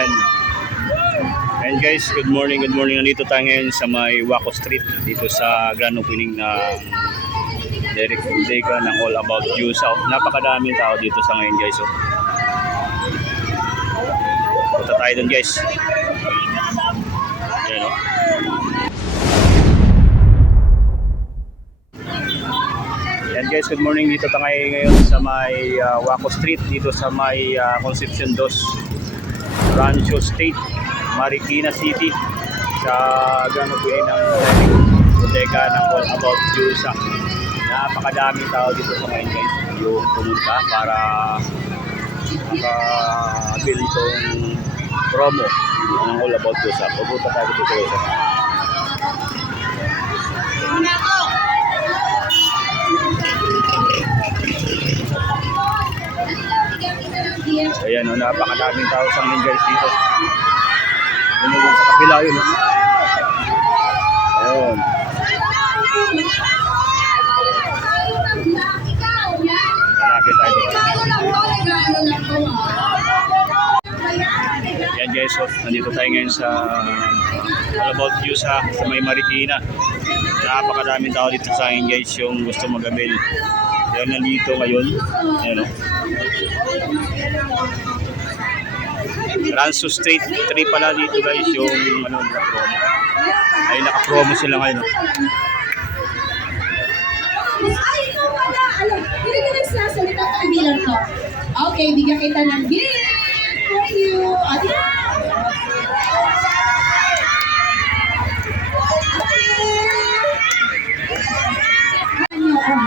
Ayan. And guys, good morning, good morning. Nandito tayo ngayon sa may Waco Street dito sa grand opening ng Derek Bodega ng All About You. So, napakadaming tao dito sa ngayon guys. Oh. Punta tayo dun guys. Ayan oh. Yan guys, good morning. Dito tayo ngayon sa may uh, Waco Street dito sa may uh, Concepcion 2 Rancho State, Marikina City sa gano'n ng bodega ng All About Jusa. Napakadaming tao dito sa ngayon guys yung pumunta para makabil itong promo ng All About Jusa. Pupunta tayo dito sa Jusa. Ayan o, napakadaming tao sa ngayon guys dito. Yung sa kapila yun. oh. Ayun. Malapit tayo dito. Yan guys, so, nandito tayo ngayon sa All About You sa, sa may Marikina. Napakadaming tao dito sa akin guys yung gusto magabil. Yan nandito ngayon. Ayan o. Ranso State 3 pala dito guys yung ano naka-promo. Ay naka-promo sila ngayon. oh. Ay, ikaw pala. Alam, hindi ka nagsasalita ka bilang to. Okay, bigyan kita ng gift for you. At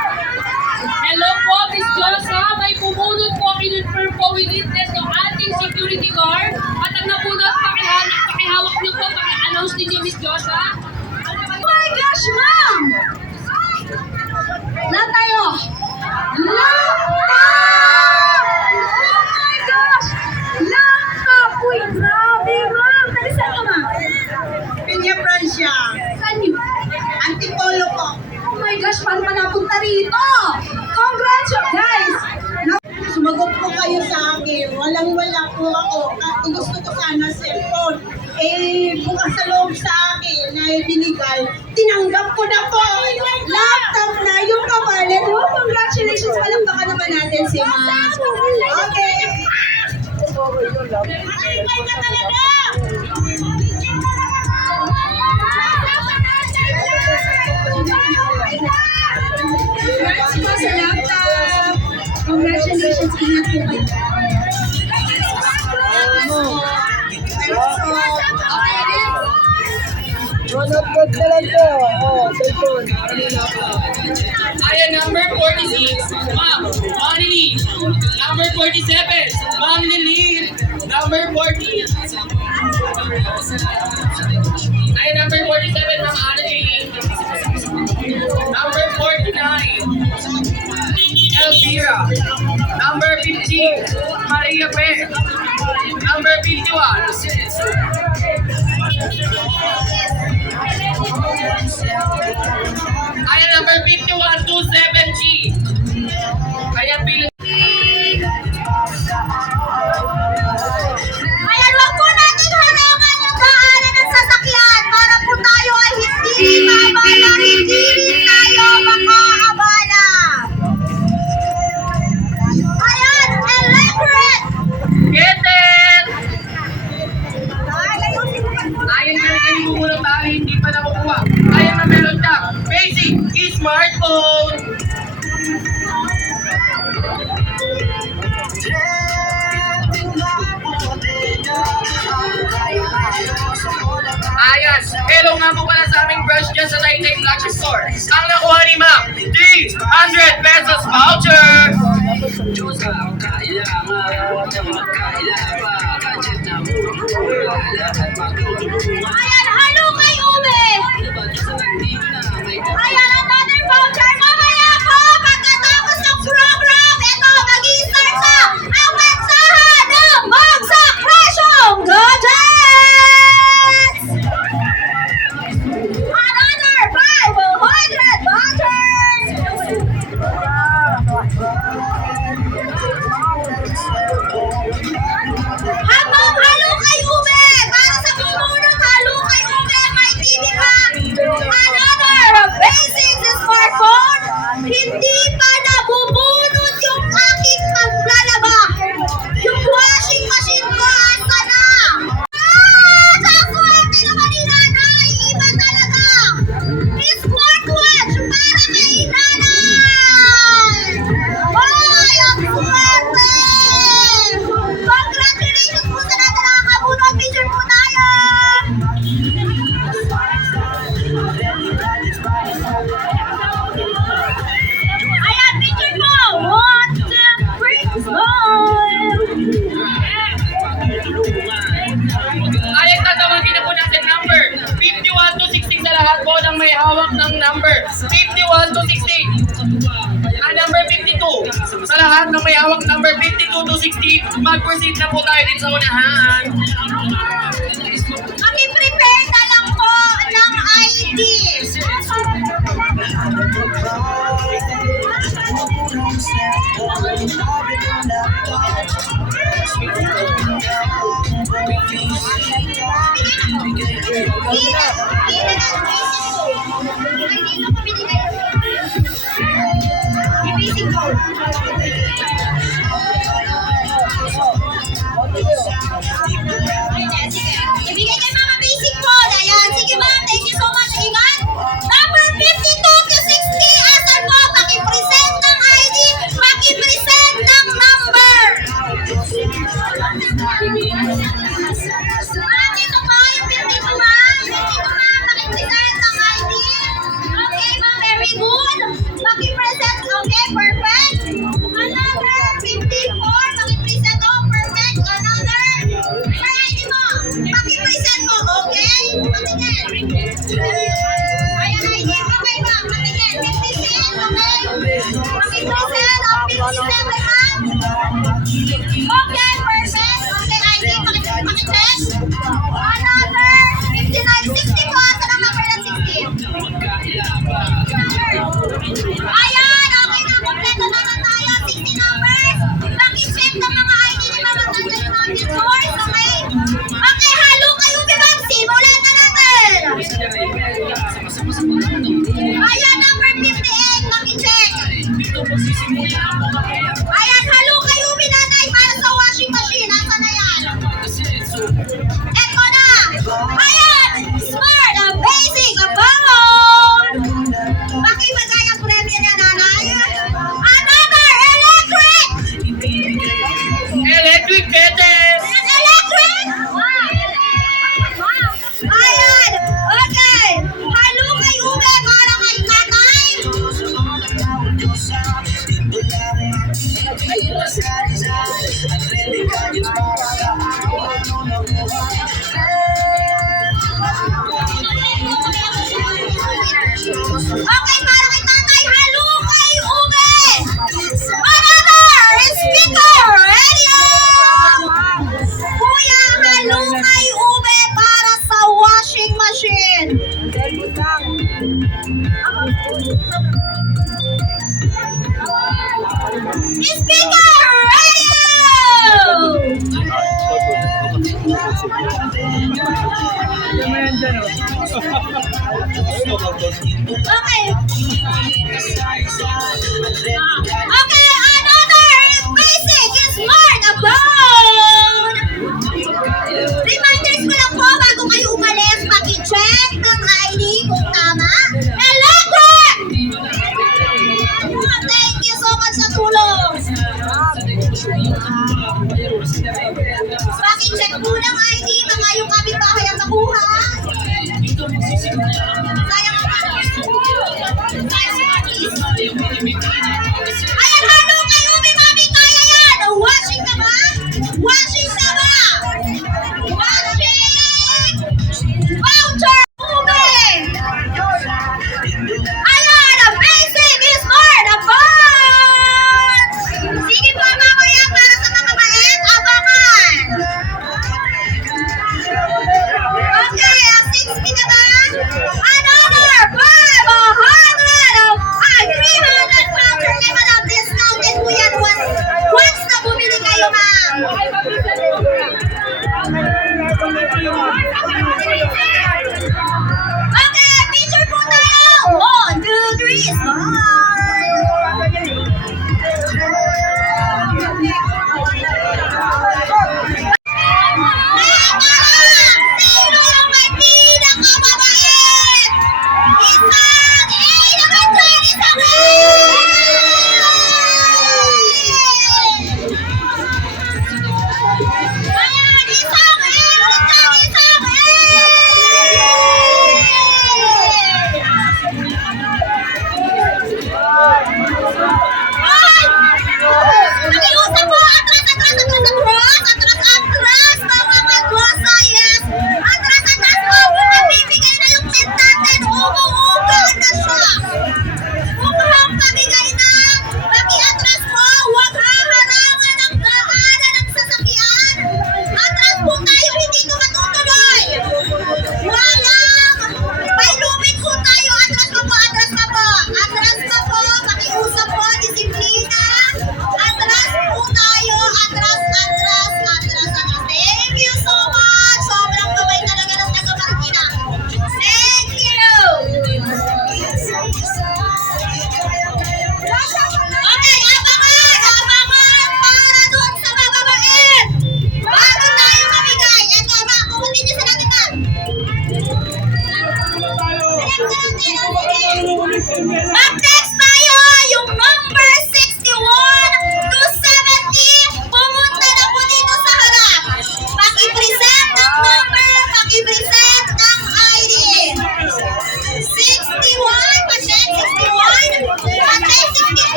Hello po, Miss Josa. May pumunot po, kinonfirm po with witness ng ating security guard. At ang nabunot, pakihawak, pakihawak niyo po, paki-announce ninyo, Miss Josa. Oh my gosh, ma'am! Na tayo! Langka! Oh my gosh! Langka! Uy, grabe, ma'am! Talisan ka, ma'am? Pinya Francia. Saan yun? Antipolo po. Oh my gosh, paano ka napunta rito? Congrats, guys! Na- Sumagot po kayo sa akin. Walang wala po ako. At gusto ko sana cellphone. Eh, bukas sa loob sa akin na ibinigay. Tinanggap ko na po. Laptop na yung kapalit. Oh, congratulations! Walang baka naman natin si ma'am. Okay. Ay, ka talaga! Ayan, number 46, Ma'am, Manili. Number 47, Ma'am Lilith. Number 40. Ayan, number 47, Ma'am Annelie. Number 49, Elvira. Number 15, Maria Pe. Number 51, Ayan, number 51, Kaya wata makaila pa, kajit na muro, muro, ala, at magkautubo, 260. Mag-proceed na po tayo din sa unahan. Kami prepare na lang po ng ID. Ina, Thank you.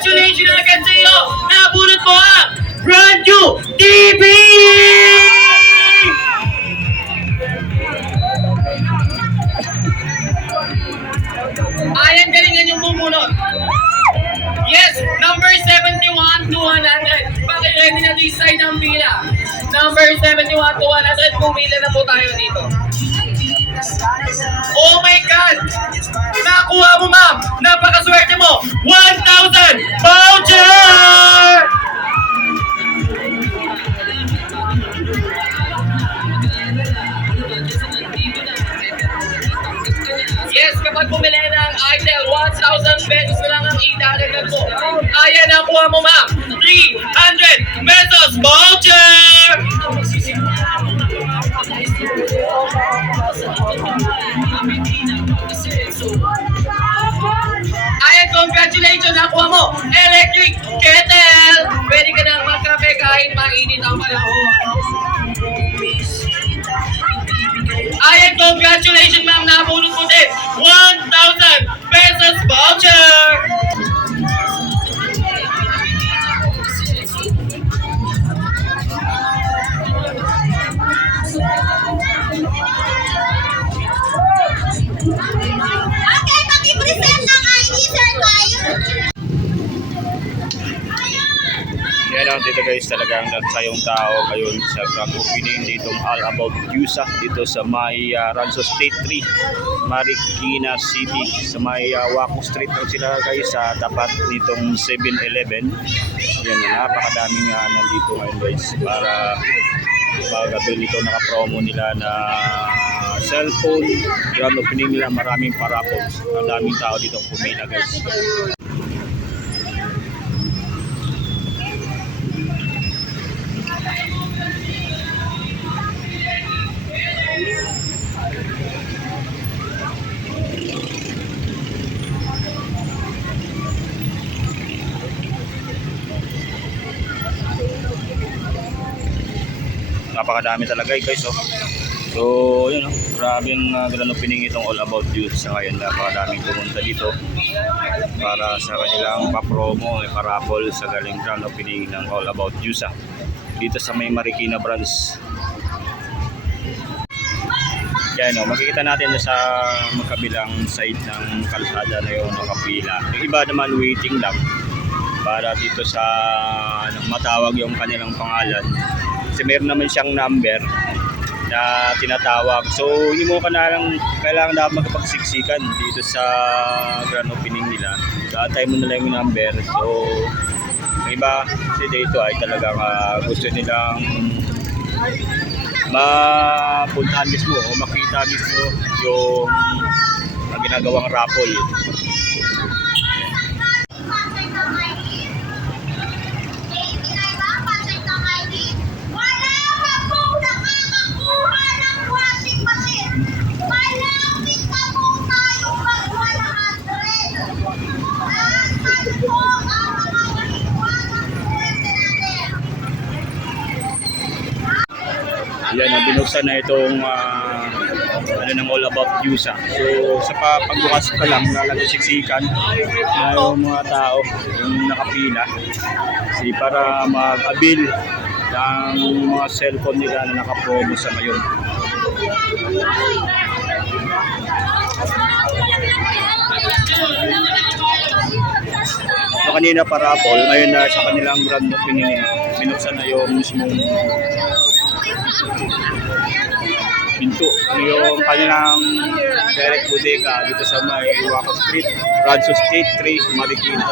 Congratulations again sa iyo! Nabunot mo ang brand new TV! Ayan, galingan yung bumunot. Yes, number 71 to 100. Pakiready na yung side ng pila. Number 71 to 100, pumila na po tayo dito. Oh my God! Nakuha mo, ma'am! Napakaswerte mo! 1,000 voucher! Yes, kapag bumili ng item, 1,000 pesos na lang ang idadagdag mo. Ayan, nakuha mo, ma'am! 300 pesos voucher! Congratulations! Nakuha mo! Electric kettle! Pwede ka nang magkape kahit mainit ang panahon. Ayan, congratulations ma'am! Nabunot mo din! 1,000 pesos voucher! Guys, talagang nagsayong tao ngayon sa grand opening ditong All About Yusa dito sa may uh, Ranso State 3, Marikina City. Sa may uh, Waco Street lang sila guys sa tapat nitong 7-Eleven. Yan, napakadaming uh, nandito ngayon guys para pagabi nito naka-promo nila na cellphone, grand opening nila, maraming parapods. Ang daming tao dito ang pumila guys. Napakadami talaga eh, guys oh. So, yun oh, grabing uh, grand opening itong All About You sa ngayon. Napakadaming pumunta dito para sa kanilang pa-promo, eh, parapol sa galing grand opening ng All About You sa dito sa may Marikina branch. Yan oh, makikita natin na sa magkabilang side ng kalsada na yung nakapila. Yung iba naman waiting lang para dito sa ano, matawag yung kanilang pangalan. Kasi meron naman siyang number na tinatawag. So, hindi mo ka na lang kailangan na magpagsiksikan dito sa grand opening nila. Tatay mo na lang yung number. So, yung iba kasi dito ay talagang ah, gusto nilang mapuntahan mismo o makita mismo yung ah, ginagawang raffle. Yan, na binuksan na itong ah, ano ng All About Yusa. So, sa pa, pagbukas pa lang, nalaga siksikan na yung mga tao, yung nakapila, si para mag-abil ng mga cellphone nila na nakapromo sa ngayon. So, kanina parapol, ngayon na sa kanilang grand opening, binuksan na yung mismong Pinto. Yung kanilang direct bodega dito sa may Waco Street, Rancho State 3, Marikina.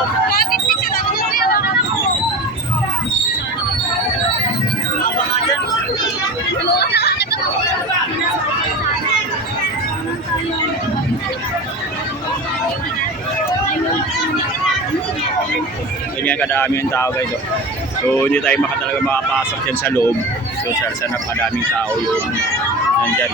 Ganyan kadami ang tao guys. oh. So hindi tayo maka talaga makapasok dyan sa loob. So sa sa napakadaming tao yung nandyan.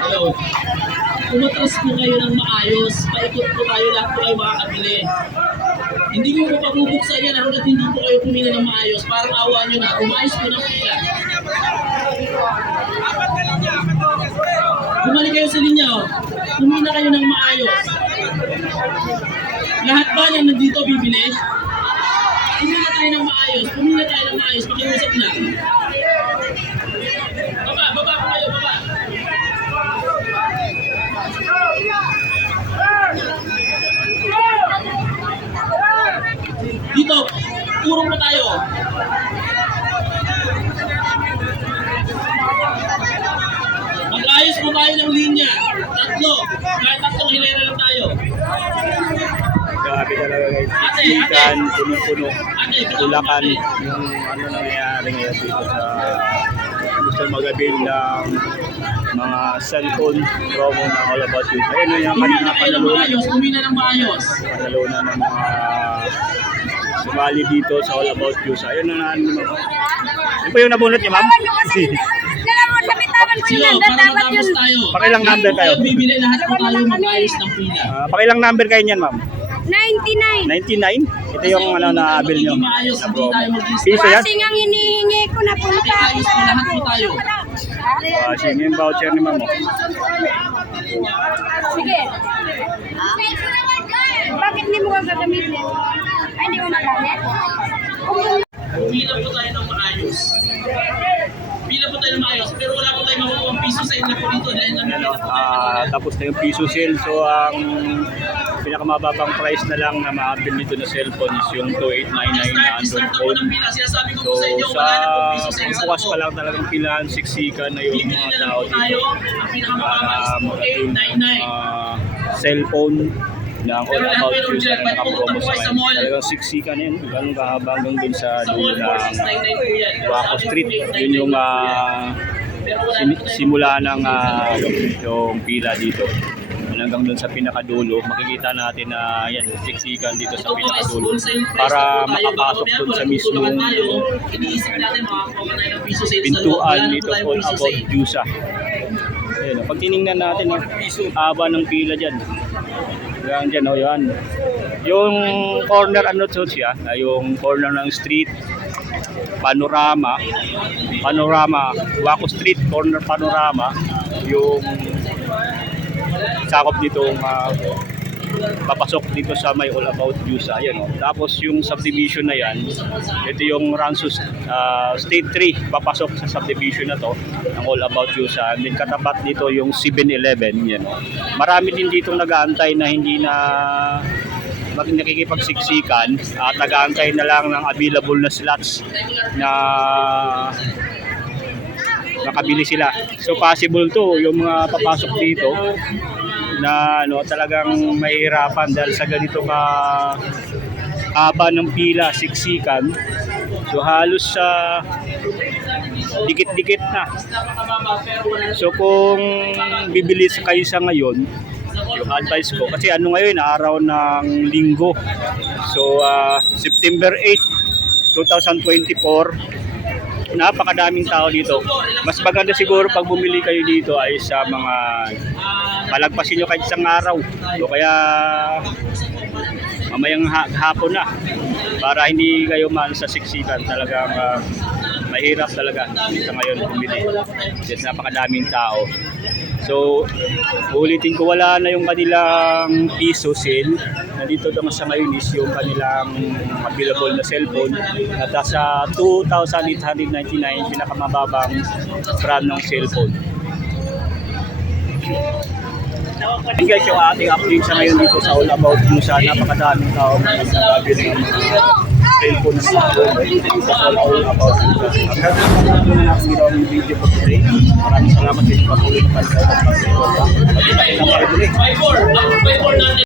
Hello. Umatras po kayo ng maayos. Paikot po tayo lahat po kayo makakabili. Hindi ko po pabubuksan yan hanggat hindi po kayo pumila ng maayos. Parang awa nyo na. Umayos po ng pila. Bumalik kayo sa linya. Oh. Pumila kayo ng maayos. Lahat ba yan nandito bibili? Pumila tayo ng maayos. Pumila tayo ng maayos. Pakiusap lang. Baba, baba po kayo, baba. Dito, puro po tayo. Mag-ayos po tayo ng linya. Tatlo. Kahit tatlong hilera lang tayo. Grabe talaga guys. Puno-puno. Ate, Tulakan yung ano nangyayari ngayon dito sa gusto mag-avail ng mga cellphone promo na all about it. Ayun yung Pumila kanina panalunan. maayos. Pumila ng maayos. Panalunan ng mga sumali dito sa all about you. So, ayun na ano naman. Yun po yung nabunot niya ma'am? Tayo. Pakilang number kayo? Bibili lahat po tayo mag-ayos ng pila. Ah, pakilang number kayo niyan ma'am? 99. 99? Ito yung ano na bill nyo. Tayo. Piso yan? Kasi ang hinihingi ko na punta. Ayos po lahat po tayo. Ah, sige yung voucher ni ma'am. Sige. Tapos na yung piso sale. So, ang pinakamababang price na lang na maabil nito na cellphone is yung 2899 na Android na phone. So, sa sa na sa sa bukas pa lang talagang pilahan, siksikan na yung mga na tao dito Ang para is mag-avail ng 2899. ah, cellphone na all Pero lahat about you na pag nakapromo sa sa kanya. Talagang siksikan yan. Ganun kahaba hanggang dun sa Sa dulo ng 4699 po yan. Pero Waco sa Street. 2899 Yun yung po sim- simula ng ah, yung pila dito hanggang doon sa pinakadulo makikita natin na yan siksikan dito sa pinakadulo para makapasok doon sa mismong pintuan dito all about. Jusa Ayun, oh. pag tiningnan natin oh, haba ng pila dyan Yan dyan, oh, yan. Yung corner, ano to siya, ah, yung corner ng street, panorama, panorama, Waco Street, corner panorama, yung sakop nitong ah, papasok dito sa may All About Yusa. Yan, oh. Tapos yung subdivision na yan, ito yung Ransus ah, State 3, papasok sa subdivision na to, ng All About Yusa. And then katapat dito yung 7-Eleven. Yan, oh. Marami din dito nag-aantay na hindi na nakikipagsiksikan at nag-aantay na lang ng available na slots na nakabili sila. So possible to yung mga papasok dito na ano talagang mahirapan dahil sa ganito ka haba ng pila, siksikan. So halos sa dikit-dikit na. So kung bibili kayo sa ngayon, yung advice ko, kasi ano ngayon, araw ng linggo. So ah, September 8, 2024, napakadaming tao dito. Mas maganda siguro pag bumili kayo dito ay sa mga palagpasin nyo kahit isang araw. O kaya mamayang ha- hapon na para hindi kayo man sa siksikan talagang ah, mahirap talaga sa ngayon bumili kasi napakadaming tao so ulitin ko wala na yung kanilang piso sale. Nandito naman sa ngayon is yung kanilang available na cellphone at sa 2,899 pinakamababang brand ng cellphone Yan guys, yung ating update sa ngayon dito sa All About Musa. Napakadaming tao na nagsasabili ng mga cellphone na smartphone dito sa All About Musa. Hanggang sa mga na natin ginawa ng video for today. Maraming salamat sa patuloy na pagkakas. Pagkakas. Pagkakas. Pagkakas.